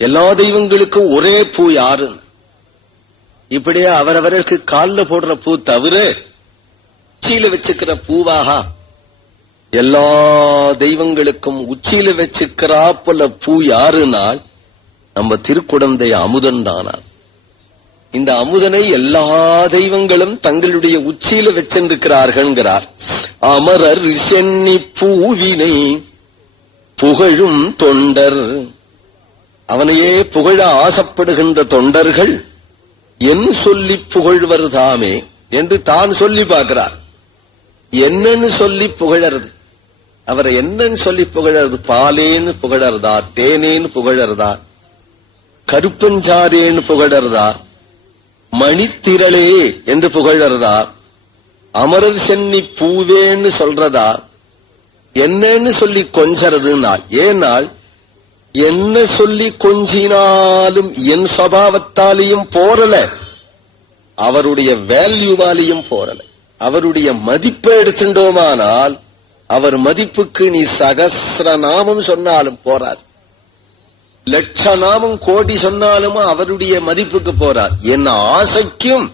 எல்லா தெய்வங்களுக்கும் ஒரே பூ யாரு? இப்படியே அவரவர்களுக்கு காலில் போடுற பூ தவிர உச்சியில வச்சுக்கிற பூவாக எல்லா தெய்வங்களுக்கும் உச்சியில வச்சுக்கிறாப்புல பூ யாருனால் நம்ம திருக்குடந்தை அமுதன் தானா. இந்த அமுதனை எல்லா தெய்வங்களும் தங்களுடைய உச்சியில வச்சிருக்கிறார்கள். அமரர் சென்னி பூவினை புகழும் தொண்டர், அவனையே புகழ ஆசைப்படுகின்ற தொண்டர்கள் என் சொல்லி புகழ்வர் தாமே என்று தான் சொல்லி பார்க்கிறார். என்னன்னு சொல்லி புகழறது? அவரை என்னன்னு சொல்லி புகழறது? பாலேன்னு புகழறதா, தேனேன்னு புகழறதா, கருப்பஞ்சாரேன்னு புகழறதா, மணித்திரளே என்று புகழறதா, அமரர் சென்னி பூவேன்னு சொல்றதா, என்னன்னு சொல்லி கொஞ்சறதுனால்? ஏனால் என்ன சொல்லி கொஞ்சினாலும் என் சுபாவத்தாலையும் போறல, அவருடைய வேல்யூவாலையும் போறல. அவருடைய மதிப்பை எடுத்துட்டோமானால் அவர் மதிப்புக்கு நீ சகஸ்ர நாமம் சொன்னாலும் போறார், லட்ச நாமம் கோடி சொன்னாலும் அவருடைய மதிப்புக்கு போறார். என் ஆசைக்கும்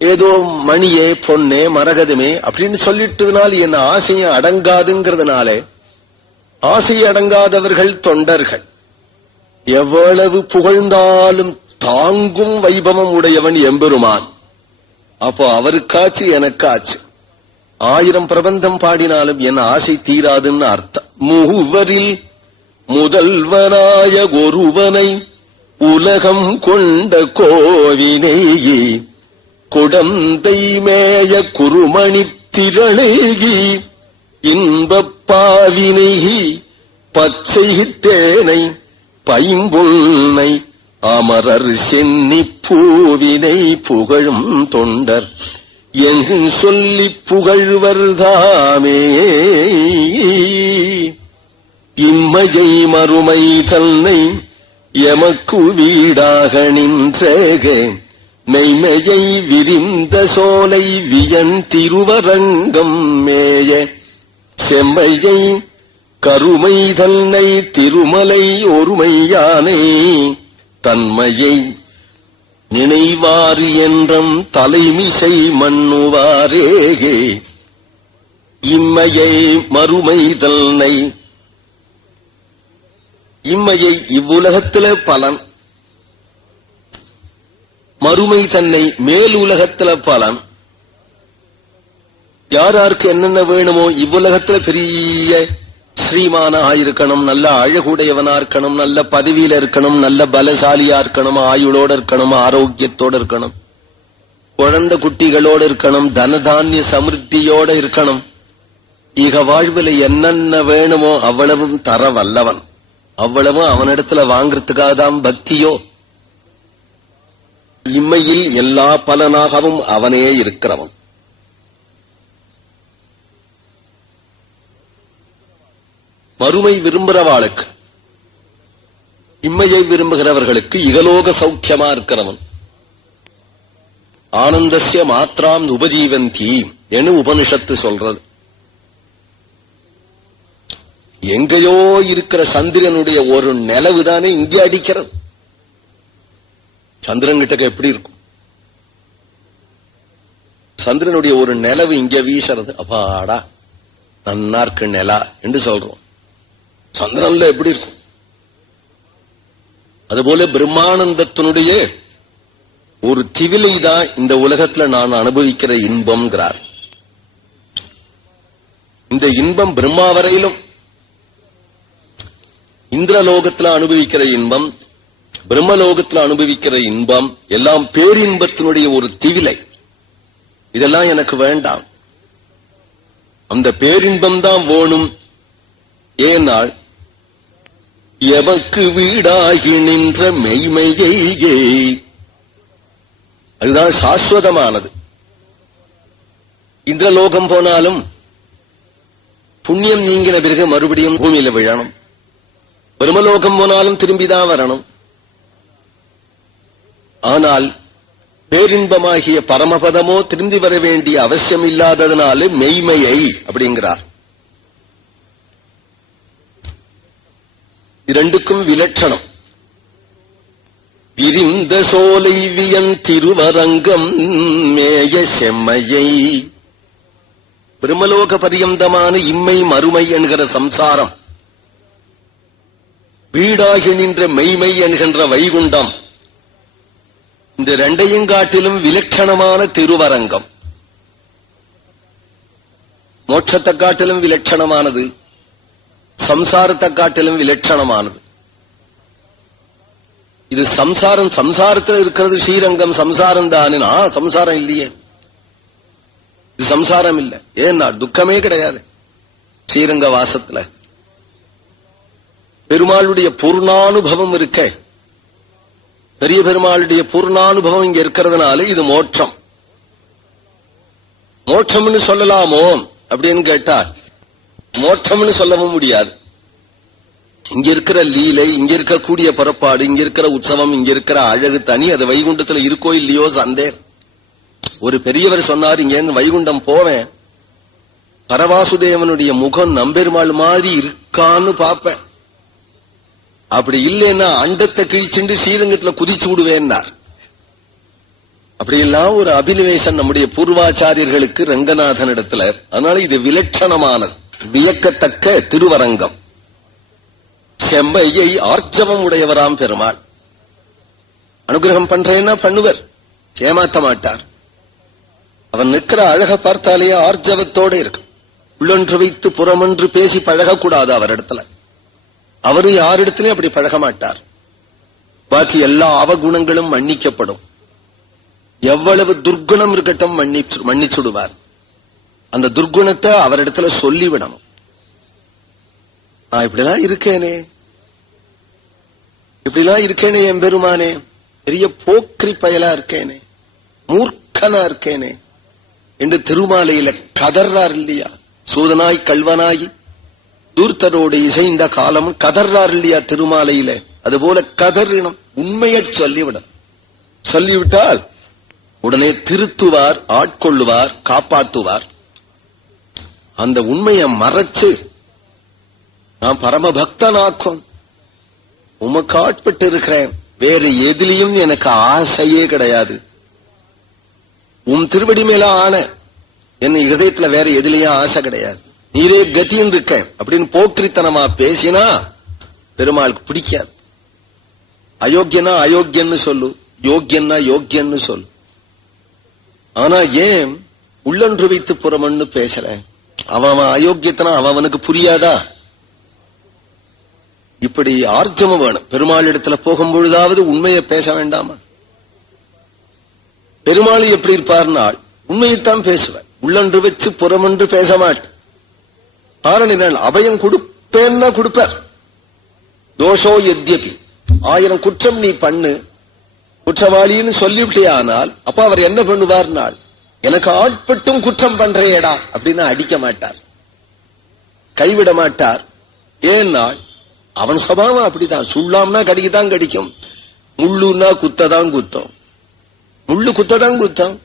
ஏதோ மணியே பொன்னே மரகதமே அப்படின்னு சொல்லிட்டதுனால என் ஆசையும் அடங்காதுங்கிறதுனாலே ஆசை அடங்காதவர்கள் தொண்டர்கள். எவ்வளவு புகழ்ந்தாலும் தாங்கும் வைபவம் உடையவன் எம்பெருமான். அப்போ அவருக்காச்சு எனக்காச்சு 1000 பிரபந்தம் பாடினாலும் என் ஆசை தீராதுன்னு அர்த்தம். மூவரில் முதல்வனாய ஒருவனை உலகம் கொண்ட கோவினேயே குடந்தை மேய குருமணி திரளேகி இன்பப்பாவினை பச்சை தேனை பைம்பொன்னை அமரர் சென்னி பூவினை புகழும் தொண்டர் எங்கு சொல்லி புகழ்வர்தாமே. இம்மையை மறுமை தன்னை எமக்கு வீடாக நின்றேக மெய்மையை விரிந்த சோலை வியன் திருவரங்கம் மேய செம்மையை கருமை தன்னை திருமலை ஒருமையானே தன்மையை நினைவாறு என்றும் தலைமிசை மண்ணுவாரேகே. இம்மையை மறுமை தன்னை, இம்மையை இவ்வுலகத்திலே பலன், மறுமை தன்னை மேலுலகத்தில பலன். யாராருக்கு என்னென்ன வேணுமோ இவ்வுலகத்துல பெரிய ஸ்ரீமானா இருக்கணும், நல்ல அழகுடையவனா இருக்கணும், நல்ல பதவியில இருக்கணும், நல்ல பலசாலியா இருக்கணும், ஆயுளோட இருக்கணும், ஆரோக்கியத்தோட இருக்கணும், குழந்தை குட்டிகளோட இருக்கணும், தனதானிய சமிருத்தியோட இருக்கணும். ஈக வாழ்வில் என்னென்ன வேணுமோ அவ்வளவும் தர வல்லவன். அவ்வளவும் அவனிடத்துல வாங்கறதுக்காக தான் பக்தியோ. இம்மையில் எல்லா பலனாகவும் அவனே இருக்கிறவன். மறுமை விரும்புகிறவாளுக்கு, இம்மையை விரும்புகிறவர்களுக்கு இகலோக சௌக்கியமா இருக்கிறவன். ஆனந்தஸ்ய மாத்ராம் உபஜீவந்தி என உபனிஷத்து சொல்றது. எங்கேயோ இருக்கிற சந்திரனுடைய ஒரு நிலவுதானே இங்கே அடிக்கிறது. சந்திரன் கிட்ட எப்படி இருக்கும்? சந்திரனுடைய ஒரு நிலவு இங்க வீசுறது, அப்பாடா நன்னா இருக்கு நிலா என்று சொல்றோம். சந்திரன்ல எப்படி இருக்கும்? அதுபோல பிரம்மானந்தத்தினுடைய ஒரு திவிலை தான் இந்த உலகத்துல நான் அனுபவிக்கிற இன்பம்ங்கிறார். இந்த இன்பம் பிரம்மா வரையிலும், இந்திரலோகத்துல அனுபவிக்கிற இன்பம், பிரம்மலோகத்துல அனுபவிக்கிற இன்பம் எல்லாம் பேரின்பத்தினுடைய ஒரு திவிலை. இதெல்லாம் எனக்கு வேண்டாம். அந்த பேரின்பம் தான் வேணும். ஏனால் எமக்கு வீடாகி நின்ற மெய்மையை, அதுதான் சாஸ்வதமானது. இந்திரலோகம் போனாலும் புண்ணியம் நீங்கின பிறகு மறுபடியும் பூமியில விழணும். பிரம்மலோகம் போனாலும் திரும்பிதான் வரணும். ஆனால் பேரின்பமாகிய பரமபதமோ திரும்பி வர வேண்டிய அவசியம் இல்லாததனால மெய்மையை அப்படிங்கிறார். இரண்டுக்கும் விலட்சணம். விரிந்த சோலை வியன் திருவரங்கம் மேய செம்மையை. பிரம்மலோக பரியந்தமான இம்மை மறுமை என்கிற சம்சாரம், வீடாகி நின்ற மெய்மை என்கின்ற வைகுண்டம், இந்த ரெண்டையும் காட்டிலும் விலட்சணமான திருவரங்கம். மோட்சத்தை காட்டிலும் விலட்சணமானது, சம்சாரத்தை காட்டிலும் விலட்சணமானது. இது சம்சாரம், சம்சாரத்தில் இருக்கிறது ஸ்ரீரங்கம் சம்சாரம் தானே. சம்சாரம் இல்லையே, இது சம்சாரம் இல்லை. ஏன்னா துக்கமே கிடையாது ஸ்ரீரங்க வாசத்துல. பெருமாளுடைய பூர்ணானுபவம் இருக்க, பெரிய பெருமாளுடைய பூர்ணானுபவம் இங்க இருக்கிறதுனால இது மோட்சம். மோட்சம்னு சொல்லலாமோ அப்படின்னு கேட்டால் மோட்சம்னு சொல்லவும் முடியாது. இங்க இருக்கிற லீலை, இங்க இருக்கக்கூடிய புறப்பாடு, இங்க இருக்கிற உற்சவம், இங்க இருக்கிற அழகு தனி. அது வைகுண்டத்துல இருக்கோ இல்லையோ சந்தேகம். ஒரு பெரியவர் சொன்னார், இங்க இருந்து வைகுண்டம் போவேன், பரவாசுதேவனுடைய முகம் நம்பெருமாள் மாதிரி இருக்கான்னு பாப்பேன், அப்படி இல்லைன்னா அண்டத்தை கிழிச்சுண்டு ஸ்ரீரங்கத்துல குதிச்சு விடுவேன்னார். அப்படியெல்லாம் ஒரு அபினிவேசன் நம்முடைய பூர்வாச்சாரியர்களுக்கு ரங்கநாதன் இடத்துல. அதனால இது விலட்சணமானது, வியக்கத்தக்க திருவரங்கம். செம்மையை ஆர்ஜவம் உடையவராம் பெருமாள். அனுகிரகம் பண்றேன்னா பண்ணுவர், ஏமாத்த மாட்டார். அவன் நிற்கிற அழக பார்த்தாலே ஆர்ஜவத்தோட இருக்கு. உள்ளொன்று வைத்து புறமொன்று பேசி பழகக்கூடாது அவரிடத்துல. அவரு யாரிடத்திலே அப்படி பழக மாட்டார். பாக்கி எல்லா அவகுணங்களும் மன்னிக்கப்படும். எவ்வளவு துர்குணம் இருக்கட்டும் மன்னிச்சுடுவார். அந்த துர்குணத்தை அவரிடத்துல சொல்லிவிடணும். நான் இப்படிலாம் இருக்கேனே, இப்படிலாம் இருக்கேனே எம்பெருமானே, பெரிய போக்கிரி பயலா இருக்கேனே, மூர்க்கனா இருக்கேனே என்று திருமாலையில கதர்றார் இல்லையா? சூதனாய் கல்வனாய் தூர்த்தரோடு இசைந்த காலம் கதர்றார் இல்லையா திருமாலையில? அதுபோல கதறினம், உண்மையை சொல்லிவிடும். சொல்லிவிட்டால் உடனே திருத்துவார், ஆட்கொள்ளுவார், காப்பாற்றுவார். அந்த உண்மையை மறைச்சு நான் பரமபக்தனாக்கும், உமக்கு ஆட்பட்டு இருக்கிறேன், வேறு எதிலையும் எனக்கு ஆசையே கிடையாது, உம் திருவடி மேல ஆன என் இதயத்துல வேற எதிலையும் ஆசை கிடையாது, நீரே கத்தின்னு இருக்க அப்படின்னு போக்கிரித்தனமா பேசினா பெருமாளுக்கு பிடிக்காது. அயோக்கியனா அயோக்கியன்னு சொல்லு, யோக்கியன்னா யோக்கியன்னு சொல்லு. ஆனா ஏன் உள்ளொன்று வைத்து புறமன்னு பேசுறேன்? அவன் அயோக்கியத்தனா அவனுக்கு புரியாதா? இப்படி ஆர்ஜவம் வேணும். பெருமாள் இடத்துல போகும்பொழுதாவது உண்மையை பேச வேண்டாமா? பெருமாள் எப்படி இருப்பார்னால் உண்மையைத்தான் பேசுவார், உள்ளொன்று வச்சு புறமொன்று பேச மாட்டேன். காரணம் அபயம் கொடுப்பேன்னா கொடுப்பார். தோஷோ எத்யபி, 1000 குற்றம் நீ பண்ணு, குற்றவாளின்னு சொல்லிவிட்டேயானால் அப்ப அவர் என்ன பண்ணுவார்னால், எனக்கு ஆட்பட்டும் குற்றம் பண்றேடா அப்படின்னு அடிக்க மாட்டார், கைவிட மாட்டார். ஏனால் அவன் சபாவம் அப்படிதான். சுள்ளாம்னா கடிக்கத்தான் கடிக்கும், முள்ளுன்னா குத்ததான் குத்தம், முள்ளு குத்ததான் குத்தம்,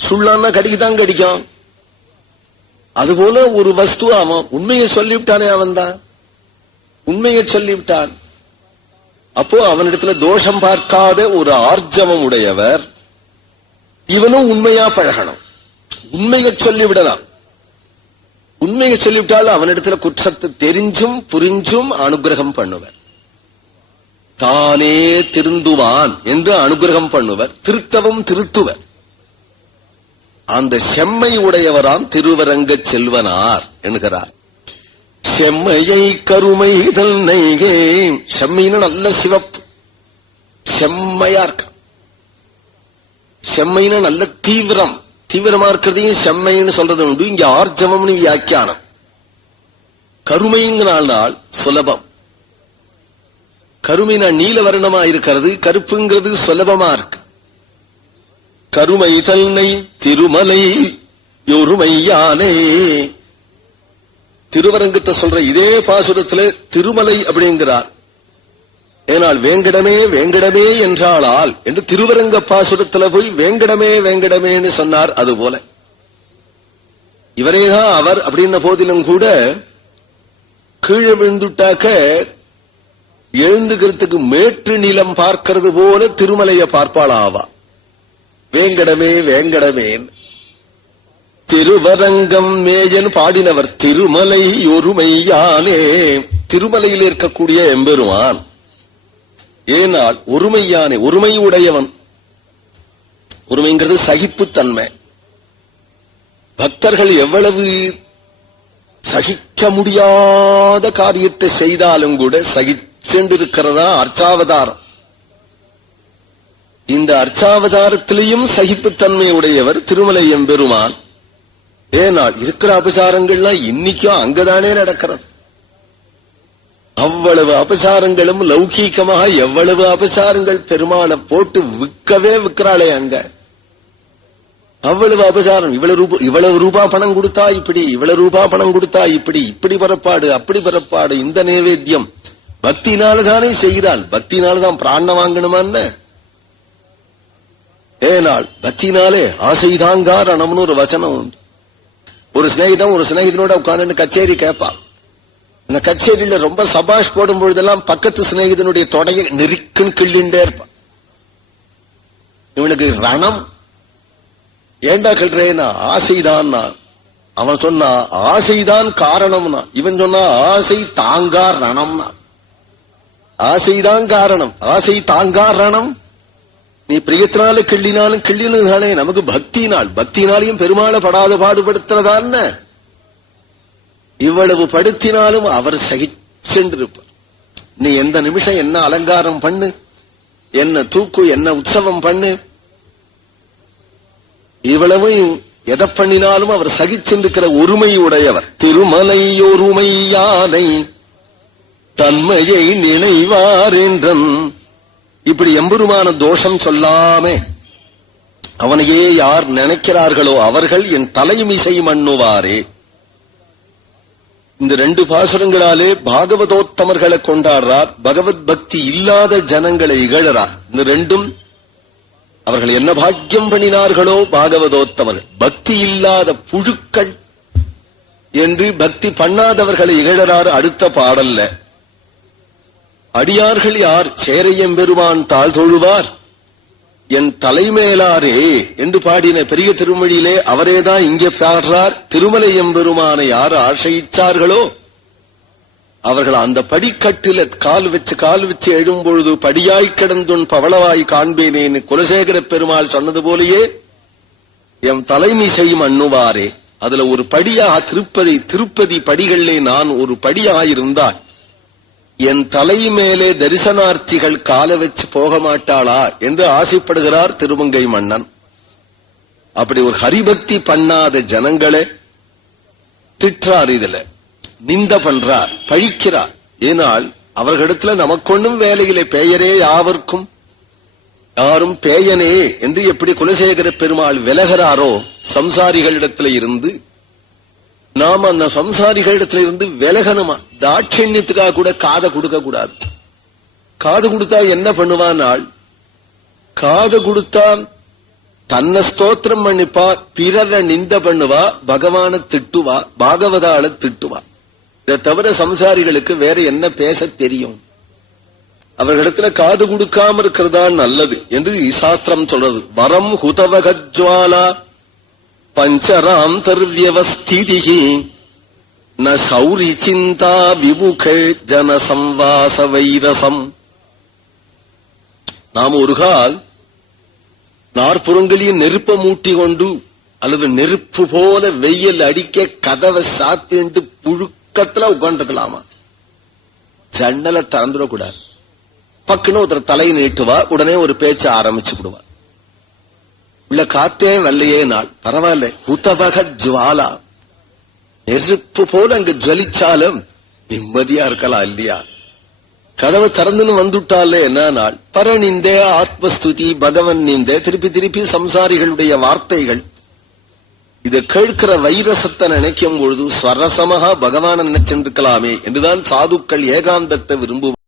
சுள்ளான்னா கடிக்கத்தான் கடிக்கும். அதுபோல ஒரு வஸ்து அவன் உண்மையை சொல்லிவிட்டானே, அவன் தான் உண்மையை சொல்லிவிட்டான். அப்போ அவனிடத்துல தோஷம் பார்க்காத ஒரு ஆர்ஜவம் உடையவர். இவனும் உண்மையா பழகணும், உண்மையை சொல்லிவிடலாம். உண்மையை சொல்லிவிட்டால் அவனிடத்துல குற்றத்தை தெரிஞ்சும் புரிஞ்சும் அனுகிரகம் பண்ணுவர். தானே திருந்துவான் என்று அனுகிரகம் பண்ணுவர், திருத்தவும் திருத்துவர். அந்த செம்மை உடையவராம் திருவரங்க செல்வனார் என்கிறார். செம்மையை கருமை தன்னைகே, செம்மைன்னு நல்ல சிவப்பு, செம்மையா இருக்க. செம்மைன்னு நல்ல தீவிரம், தீவிரமா இருக்கிறதையும் செம்மைன்னு சொல்றது உண்டு. இங்க ஆர்ஜவம்னு வியாக்கியானம். கருமைங்கிறால் சுலபம். கருமை நான் நீலவர்ணமா இருக்கிறது, கருப்புங்கிறது சுலபமா இருக்கு. கருமை தன்னை திருமலை யொருமையானே, திருவரங்கத்தை சொல்ற இதே பாசுரத்துல திருமலை அப்படிங்கிறார். ஏனால் வேங்கடமே வேங்கடமே என்றாளால் என்று திருவரங்க பாசுரத்துல போய் வேங்கடமே வேங்கடமேன்னு சொன்னார். அதுபோல இவரேதான் அவர் அப்படின்ன போதிலும் கூட கீழே விழுந்துட்டாக்க எழுந்துக்கிறதுக்கு மேற்று நிலம் பார்க்கிறது போல திருமலையை பார்ப்பாளாவா. வேங்கடமே வேங்கடமேன் திருவரங்கம் மேயன் பாடினவர் திருமலை ஒருமையானே. திருமலையில் இருக்கக்கூடிய எம்பெருமான் ஏனால் ஒருமையானே, ஒருமை உடையவன். ஒருமைங்கிறது சகிப்புத்தன்மை. பக்தர்கள் எவ்வளவு சகிக்க முடியாத காரியத்தை செய்தாலும் கூட சகிச்சென்றிருக்கிறதா அர்ச்சாவதாரம். இந்த அர்ச்சாவதாரத்திலையும் சகிப்புத்தன்மை உடையவர் திருமலை எம்பெருமான். ஏனால் இருக்கிற அபசாரங்கள்லாம் இன்னைக்கும் அங்கதானே நடக்கிறது. அவ்வளவு அபசாரங்களும் லௌகீகமாக எவ்வளவு அபசாரங்கள் பெருமாளை போட்டு விற்கிறாளே அங்க. அவ்வளவு அபசாரம். இவ்வளவு ரூபா பணம் கொடுத்தா இப்படி, இவ்வளவு ரூபா பணம் கொடுத்தா இப்படி, இப்படி பரப்பாடு அப்படி பரப்பாடு. இந்த நைவேத்தியம் பக்தினாலதானே செய்கிறாள். பக்தினால்தான் பிராணம் வாங்கணுமான்னு. ஏனால் பக்தினாலே ஆசைதாங்காரணம்னு ஒரு வசனம் உண்டு. ஒரு சிநேகிதனோட உட்கார்ந்து கச்சேரி கேட்பான். அந்த கச்சேரியில ரொம்ப சபாஷ் போடும் பொழுதெல்லாம் பக்கத்து சிநேகிதனுடைய தொடைய நெருக்குன்னு கிள்ளிண்டே இருப்பான். இவனுக்கு ரணம். ஏண்டா கிள்றேன்னா ஆசைதான். அவன் சொன்னா ஆசைதான் காரணம்னா, இவன் சொன்னா ஆசை தாங்கா ரணம்னா. ஆசைதான் காரணம், ஆசை தாங்கா ரணம். நீ பிரியத்தினால கிள்ளினாலும் கிள்ளினதானே. நமக்கு பக்தினாலையும் பெருமாளை படாத பாடுபடுத்துறதான்னு. இவ்வளவு படுத்தினாலும் அவர் சகிச்சென்றிருப்பார். நீ எந்த நிமிஷம் என்ன அலங்காரம் பண்ணு, என்ன தூக்கு, என்ன உற்சவம் பண்ணு, இவ்வளவு எதை பண்ணினாலும் அவர் சகிச்சென்றிருக்கிற ஒருமை உடையவர். திருமலை ஒருமையானை தன்மையை நினைவார் என்றன். இப்படி எம்பெருமான தோஷம் சொல்லாமே அவனையே யார் நினைக்கிறார்களோ அவர்கள் என் தலைமிசை மண்ணுவாரே. இந்த 2 பாசுரங்களாலே பாகவதோத்தமர்களை கொண்டாடுறார். பகவத் பக்தி இல்லாத ஜனங்களை இகழறார். இந்த 2ம் அவர்கள் என்ன பாக்கியம் பண்ணினார்களோ பாகவதோத்தமர்கள். பக்தி இல்லாத புழுக்கள் என்று பக்தி பண்ணாதவர்களை இகழறார். அடுத்த பாடல்ல அடியார்கள் யார் சேரையம்பெருமான் தாழ் தொழுவார் என் தலைமேலாரே என்று பாடின பெரிய திருமொழியிலே அவரேதான் இங்கே பாடுறார். திருமலை எம்பெருமானை யார் ஆசைச்சார்களோ அவர்கள் அந்த படிக்கட்டில கால் வச்சு எழும்பொழுது படியாய் கிடந்துன் பவளவாய் காண்பேனேன்னு குலசேகர பெருமாள் சொன்னது போலேயே எம் தலைமிசை மண்ணுவாரே. அதுல ஒரு படியாக திருப்பதி படிகளிலே நான் ஒரு படியாயிருந்தால் என் தலை மேலே தரிசனார்த்திகள் கால வச்சு போக மாட்டாளா என்று ஆசைப்படுகிறார் திருமங்கை மன்னன். அப்படி ஒரு ஹரிபக்தி பண்ணாத ஜனங்களே திட்டார், இதுல நிந்த பண்றார், பழிக்கிறார். ஏனால் அவர்களிடத்துல நமக்கொன்னும் வேலையிலே பெயரே யாவர்க்கும் யாரும் பேயனே என்று எப்படி குலசேகர பெருமாள் விலகிறாரோ சம்சாரிகளிடத்துல இருந்து, நாம அந்த சம்சாரிகளிடத்துல இருந்து விலகணுமா. தாட்சண்யத்துக்காக கூட காதை கொடுக்க கூடாது. காது கொடுத்தா என்ன பண்ணுவானால், காது கொடுத்தா தன்னை ஸ்தோத்திரம் பண்ணிப்பா, பிறரை நிந்த பண்ணுவா, பகவான திட்டுவா, பாகவதால திட்டுவா. இதை தவிர சம்சாரிகளுக்கு வேற என்ன பேச தெரியும்? அவர்களிடத்துல காது கொடுக்காம இருக்கிறதா நல்லது என்று சாஸ்திரம் சொல்றது. வரம் ஹுதவகஜ்வாலா பஞ்சராந்தர்வியவஸ்திதிஹி ந சௌரி சிந்தா விமுகே ஜனசம்வாச வைரசம். நாம் ஒரு கால் நாற்புறங்களையும் நெருப்ப மூட்டி கொண்டு அல்லது நெருப்பு போல வெயில் அடிக்க கதவை சாத்திண்டு புழுக்கத்துல உட்காந்துக்கலாமா? ஜன்னலை திறந்துடக்கூடாது. பக்குன்னு ஒருத்தர் தலை நீட்டுவா, உடனே ஒரு பேச்ச ஆரம்பிச்சு விடுவா. உள்ள காத்தே வல்லையே நாள் பரவாயில்ல. ஹுதவக ஜுவாலா, நெருப்பு போல அங்க ஜலிச்சாலும் நிம்மதியா இருக்கலாம் இல்லையா? கதவை திறந்துன்னு வந்துட்டாலே என்ன நாள் பரநிந்தே ஆத்மஸ்துதி பகவன் நிந்தே திருப்பி திருப்பி சம்சாரிகளுடைய வார்த்தைகள். இதை கேட்கிற வைரசத்தை நினைக்கும் பொழுது ஸ்வரசமாக பகவான நினைச்சிருக்கலாமே என்றுதான் சாதுக்கள் ஏகாந்தத்தை விரும்புவார்.